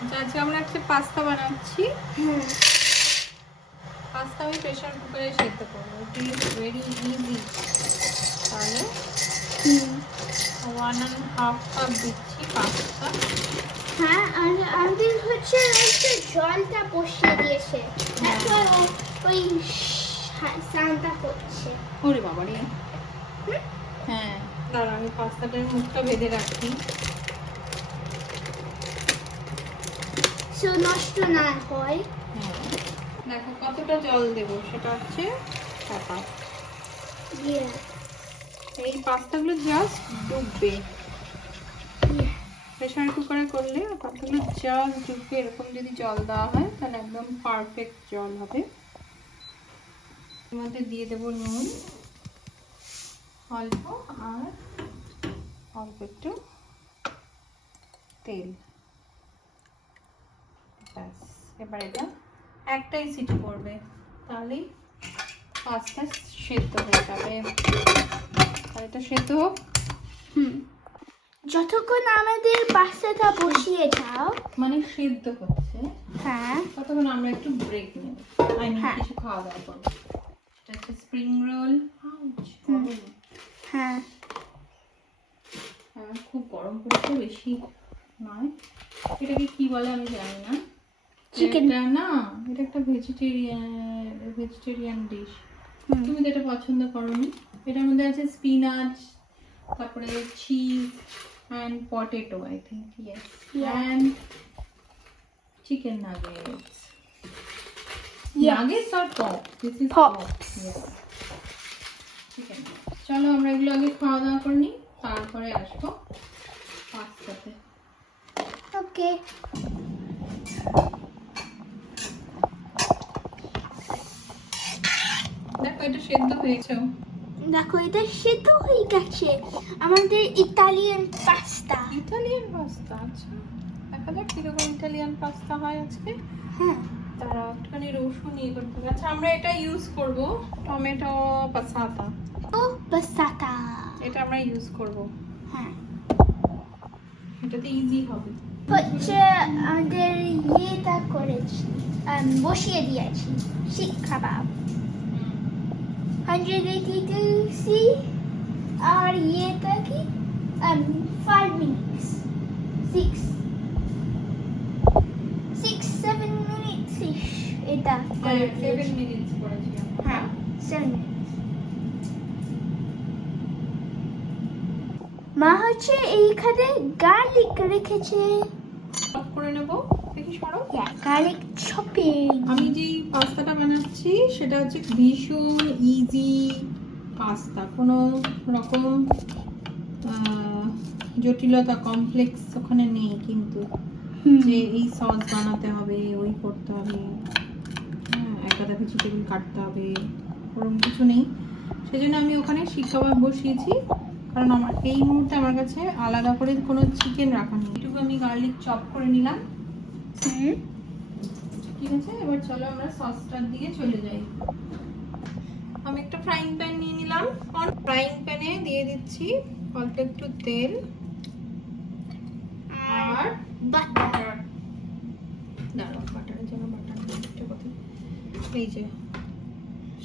আজকে আমরা একটা পাস্তা বানাচ্ছি। পাস্তা আমি প্রেসার কুকারে সেদ্ধ করবো। It is very easy. তাহলে 1.5 কাপ দিচ্ছি পাস্তা। হ্যাঁ, আর আমাদের হচ্ছে জলটা বসিয়ে দিয়েছে, ওই সাউন্ডটা করছে। ওরে বাবা রে। হ্যাঁ, দাঁড়া আমি পাস্তাটার মুখটা বেঁধে রাখি। নষ্ট না হয়। হ্যাঁ, দেখো কতটা জল দেবো সেটা হচ্ছে ব্যাপার। এই পাস্তাগুলো জাস্ট ডুববে। প্রেসার কুকারে করলে পাস্তাগুলো জাস্ট ডুববে। এরকম যদি জল দেওয়া হয় তাহলে একদম পারফেক্ট জল হবে। এর মধ্যে দিয়ে দেবো নুন অল্প আর অল্প একটু তেল। ব্যাস, এবার এটা একটাই সিটি পড়বে, তাহলেই পাস্তা সেদ্ধ হয়ে যাবে। আর এটা সেদ্ধ হোক। যতক্ষণ আমাদের পাস্তাটা বসিয়ে যাও, মানে সেদ্ধ হচ্ছে, হ্যাঁ, ততক্ষণ আমরা একটু ব্রেক নেব। হ্যাঁ। কিছু খাওয়া দাওয়া করবো। এটা হচ্ছে স্প্রিং রোল। হ্যাঁ, খুব গরম পড়েছে, বেশি নয়। এটাকে কি বলে আমি জানি না। চিকেন না, এটা একটা ভেজিটেরিয়ান ডিশ। তুমি তো এটা পছন্দ করোনি। এটার মধ্যে আছে স্পিনাচ, তারপরে cheese and potato, I think. Yes. And chicken nuggets. Nuggets or pop? This is pop. Yes. Chicken nuggets. চলো আমরা এগুলো আগে খাওয়া দাওয়া করে নিই, তারপরে আসবো পাস্তাতে। ওকে। দেখো এটা সেদ্ধ হয়েছে। দেখো এটা সেদ্ধ হয়ে গেছে আমাদের ইতালিয়ান পাস্তা। ইতালিয়ান পাস্তা, আচ্ছা দেখা যাক কিরকম ইতালিয়ান পাস্তা হয় আজকে। হ্যাঁ, তারা একটুখানি রসুন ইয়ে করতে হবে। আচ্ছা আমরা এটা ইউজ করব টমেটো পাসাতা। ও পাস্তা এটা আমরা ইউজ করব। হ্যাঁ, এটাতে ইজি হবে। হচ্ছে আমাদের ইয়েটা করেছি, বসিয়ে দিয়েছি শিক কাবাব 182C আর ইয়েটা কি 5 মিনিটস 6-7 মিনিটস এটা করে 7 মিনিটস করেছি। হ্যাঁ 7 মিনিটস। মা হচ্ছে এইখানে গার্লিক রেখেছে। চপ করে নেব। দেখি সরো। Garlic chopping. আমি যেই পাস্তাটা বানাচ্ছি সেটা হচ্ছে ভীষণ ইজি পাস্তা। কোনো রকম জটিলতা কমপ্লেক্স ওখানে নেই, কিন্তু যে এই সস বানাতে হবে, ওই করতে হবে, একটা ভেজিটেবল কাটতে হবে, ওরকম কিছু নেই। সেজন্য আমি ওখানে শিক কাবাব বসিয়েছি, কারণ আমার এই মুহূর্তে আমার কাছে আলাদা করে কোনো চিকেন রাখা নেই। এটুকু আমি গার্লিক চপ করে নিলাম। ঠিক আছে, এবার চলো আমরা সসটার দিকে চলে যাই। আমি একটা ফ্রাইং প্যান নিয়ে নিলাম। ফ্রাইং প্যানে দিয়ে দিচ্ছি অল্প একটু তেল আর বাটার। দাঁড়াও, বাটারের জন্য বাটার কোথায়? এই যে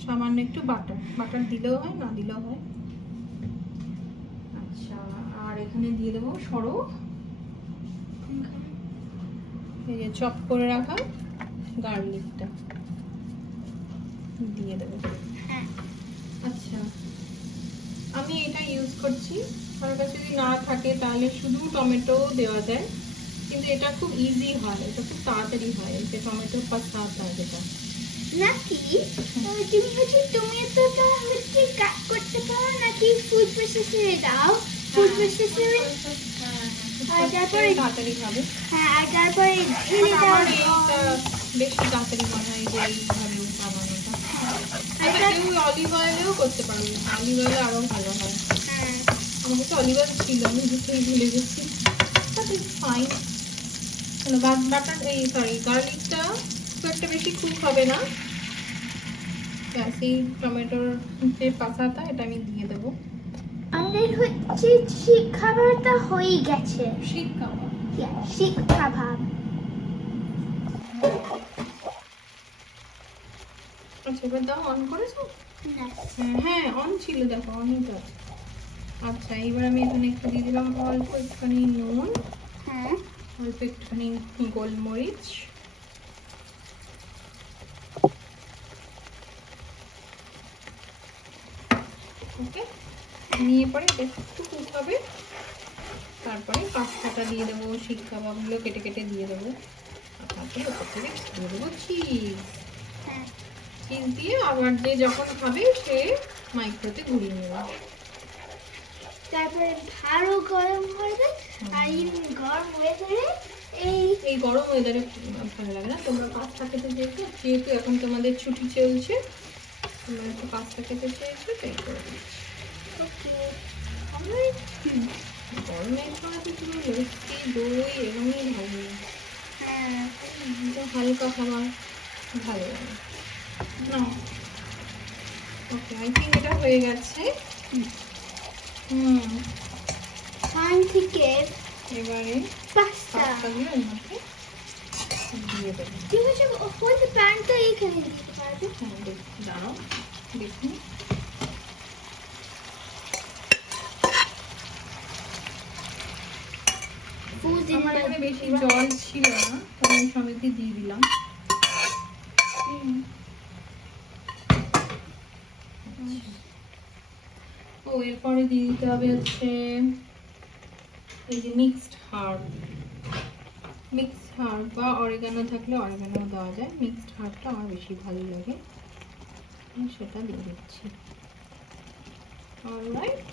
সামান্য একটু বাটার দিলেও হয়, না দিলেও হয়। আচ্ছা, আর এখানে দিয়ে দেবো সরো এই যে চপ করে রাখা গার্লিকটা দিয়ে দেবো। আচ্ছা, আমি এটা ইউজ করছি। আমার কাছে যদি না থাকে তাহলে শুধু টমেটো দেওয়া যায়, কিন্তু এটা খুব ইজি হয়, এটা খুব তাড়াতাড়ি হয়। এই যে টমেটো পাস্তা যেটা নাকি তুমি হচ্ছে টমেটোটা হচ্ছে কাট করতে পারো নাকি ফুড প্রসেসরে দাও? ফুড প্রসেসরে আর তারপরে তাড়াতাড়ি হবে। হ্যাঁ, আর তারপরে ঢেলে দাও। এটা বেশি তাড়াতাড়ি মনে হয় যে এইভাবে বানানোটা। এটা কেউ অলিভ অয়েলেও করতে পারবে, অলিভ অয়েলে আরো ভালো হয়। হ্যাঁ, আমার কাছে অলিভ অয়েল ছিল, আমি দুটোই ভুলে গেছি। ফাইন। বাটার এই সরি গার্লিকটা খুব একটা বেশি কুক হবে না। এই টমেটোর যে পাতাটা এটা আমি দিয়ে দেবো। আমাদের হচ্ছে শিক খাবারটা হয়ে গেছে। শিক কাবাব। শিক কাবাব এবার দাও, অন করেছো? না। হ্যাঁ অন ছিল, দেখো অনই তো আছে। আচ্ছা এইবার আমি এখানে একটু দিয়ে দিলাম অল্প একটুখানি নুন, হ্যাঁ। অল্প একটুখানি গোলমরিচ, ওকে। নিয়ে পরে এটা একটু কুক হবে, তারপরে পাস্তাটা দিয়ে দেবো, শিক কাবাবগুলো কেটে কেটে দিয়ে দেবো, আর তারপরে ওপর থেকে দিয়ে দেবো চিজ। হ্যাঁ। চিজ দিয়ে আবার যে যখন খাবে সে মাইক্রোতে ঘুরিয়ে নেবে। তারপরে ভালো গরম করবে। আর এই গরম ওয়েদারে এই গরম ওয়েদারে ভালো লাগে না। তোমরা পাস্তা খেতে চেয়েছো, যেহেতু এখন তোমাদের ছুটি চলছে, তোমরা একটু পাস্তা খেতে চেয়েছো, তাই করে দিচ্ছি। ওকে। গরমের সময় তো পুরো লস্যি দই এরকমই ভালো লাগে। হ্যাঁ। হালকা খাবার ভালো লাগে না। ওকে, আই থিঙ্ক এটা হয়ে গেছে। পান থেকে এবারে পাস্তা। পাস্তাগুলো এর মধ্যে দিয়ে দেবো। তুমি সব ওই প্যানটা এখানে দিতে পারবে। হ্যাঁ দাঁড়াও দেখুন। আমার এখানে বেশি জল ছিল না, তবে আমি সমেতই দিয়ে দিলাম। ও এরপরে দিয়ে দিতে হবে হচ্ছে এই যে মিক্সড হার্ব। মিক্সড হার্ব বা অরিগানো থাকলে অরিগানো দেওয়া যায়, মিক্সড হার্বটা আমার বেশি ভালো লাগে, সেটা দিয়ে দিচ্ছি। অলরাইট।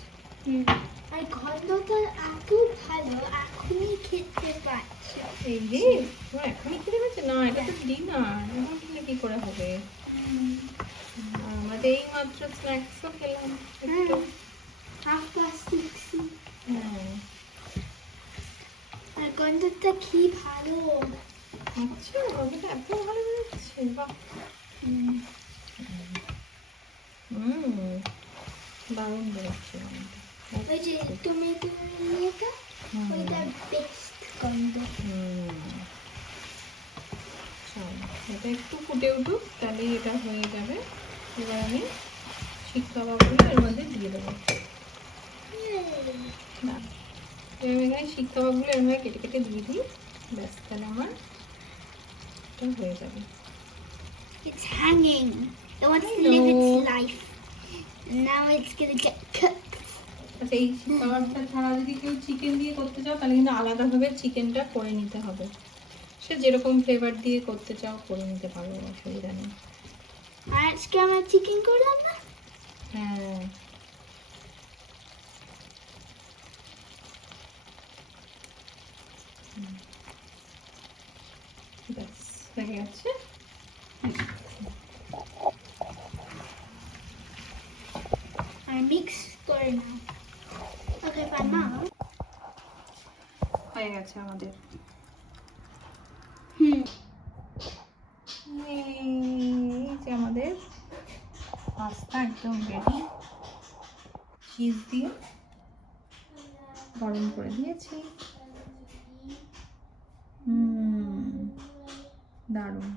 আর গন্ধটা এত ভালো, এখনই খেতে পাচ্ছি। এই রে, তোমার এখনই খেতে পাচ্ছে না? এটা তো ডিনার, এখন খেলে কি করে হবে? আমাদের এই মাত্র স্ন্যাক্সও খেলাম একটু। 6:30। হ্যাঁ আর গন্ধটা কি ভালো। আচ্ছা, গন্ধটা এত ভালো বেরোচ্ছে, বাহ। দারুণ বেরোচ্ছে গন্ধটা। ওই যে টমেটো নিয়েটা, ওইটা বেস্ট গন্ধ। চলো এটা একটু ফুটে উঠুক, তাহলেই এটা হয়ে যাবে। এবার আমি শিক কাবাবগুলো এর মধ্যে দিয়ে দেবো। না, এবার এখানে শিক কাবাবগুলো এরভাবে কেটে কেটে দিয়ে দিই, ব্যাস তাহলে আমার এটা হয়ে যাবে। It's hanging. It wants to I live its know. life. And now it's gonna get cooked. আচ্ছা এই শিক কাবাবটা ছাড়া যদি কেউ চিকেন দিয়ে করতে চাও, তাহলে কিন্তু আলাদাভাবে চিকেনটা করে নিতে হবে। সে যেরকম ফ্লেভার দিয়ে করতে চাও করে নিতে পারো, অসুবিধা নেই। আর আজকে আমরা চিকেন করলাম না। হ্যাঁ ব্যাস হয়ে গেছে। আর মিক্স করে নাও। ওকে পান্না। হয়ে গেছে আমাদের। এই যে আমাদের পাস্তা একদম রেডি। চিজ দিয়ে গরম করে দিয়েছি। দারুণ।